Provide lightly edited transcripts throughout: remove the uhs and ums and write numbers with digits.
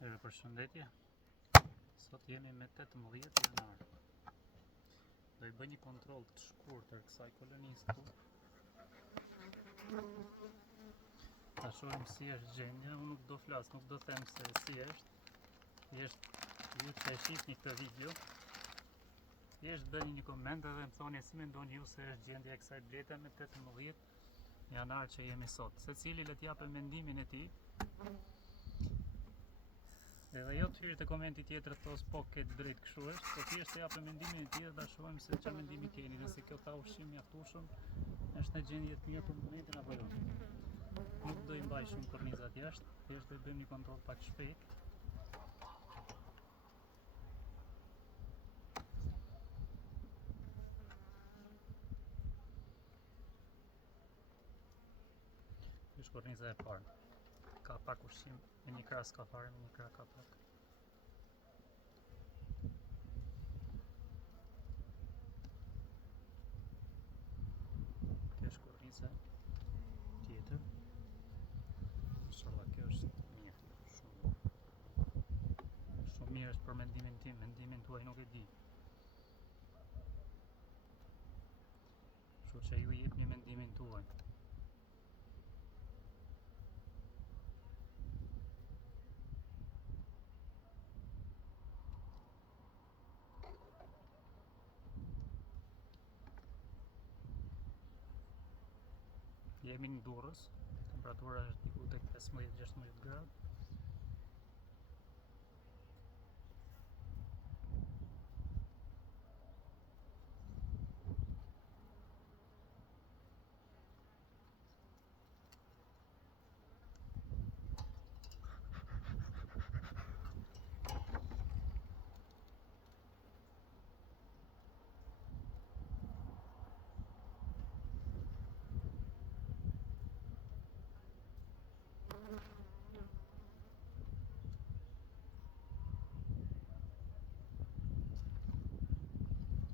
Përshëndetje. Sot jemi me 18 janar. Do I bëj një kontroll të shkurtër kësaj kolonisë këtu. Ta shohim si është gjendja. Unë nuk do flas, nuk do them se si është. Thjesht ju që e shihni këtë video, thjesht bëni një koment edhe më thoni si mendoni ju se është gjendja e kësaj blete me 18 janar që jemi sot. Secili le t'japë mendimin e tij. Edhe jo të hyrë të komenti tjetër të thos po këtë drejt kështu është, po thjesht të japë mendimin e tij dhe ta shohim se çfarë mendimi keni, nëse kjo tha ushqim mjaftueshëm është në gjendje të mirë për momentin apo jo. Nuk do i mbaj shumë kornizat jashtë, thjesht do i bëjmë një kontroll pak shpejt. Kjo është korniza e parë. Ka pak ushqim, me një krah s'ka fare, me një krah ka pak. Kjo është korniza tjetër. Inshallah kjo është mirë, shumë mirë është për mendimin tim, mendimin tuaj nuk e di. Kështu që ju jepni mendimin tuaj. Jemi në Durrës, temperatura është diku tek 15-16 gradë.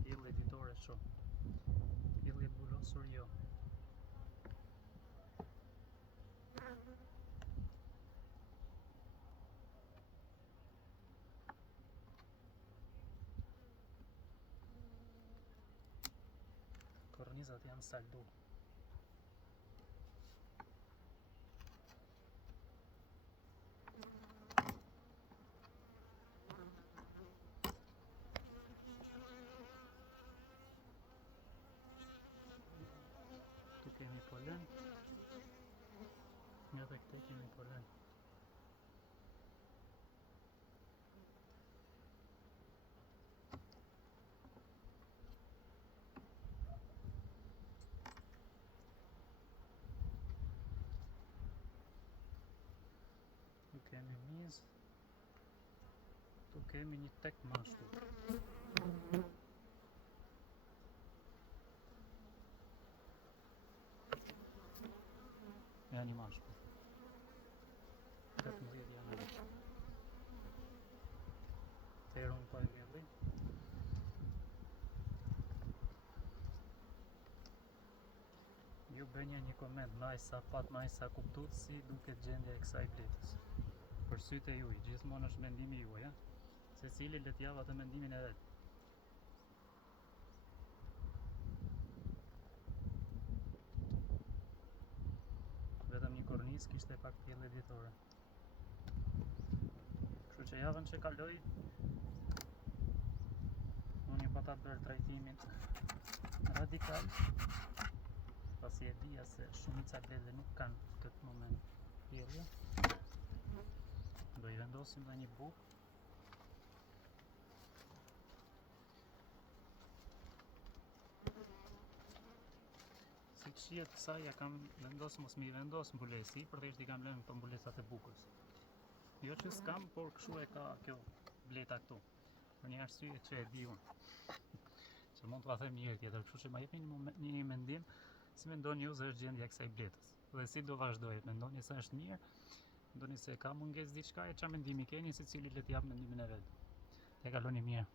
Pjellë editore shoh. Pjellë bulosur jo. Kornizat janë saldu. Tu kemi polen. Nga dhe këte kemi polen. Tu kemi mizë. Tu kemi një tek mashkull. Ja një mashkull. 18 janar. Teron pa e vjelli. Ju bënja një koment, naj sa pat, naj sa kuptut si duket gjendja e kësaj bletës. Për sytë e juaj, gjithmonë është mendimi juaj, ja? Secili le t'javë atë mendimin e vet. Vetëm një kornizë kishte pak pjellë editore. Kështu që javën që kaloi, unë një pata bërë trajtimin radikal, pasi e dija se shumica blede nuk kanë këtë moment pjellje. Do i vendosim dhe një bukë. Si të shihet kësaj ja kam vendosë mos mi vendos mbulesi, për thjesht i kam lënë për mbulesat e bukës. Jo që s'kam, por kështu e ka kjo bleta këtu. Për një arsye që e di unë. Që mund t'va them një herë tjetër, kështu që ma jepni një mendim si mendoni ju se është gjendja e kësaj bletës. Dhe si do vazhdoj, mendoni se është mirë, mendoni se ka mungesë diçka, e çfarë mendimi keni, secili le t'jap mendimin e vet. Te kaloni mirë.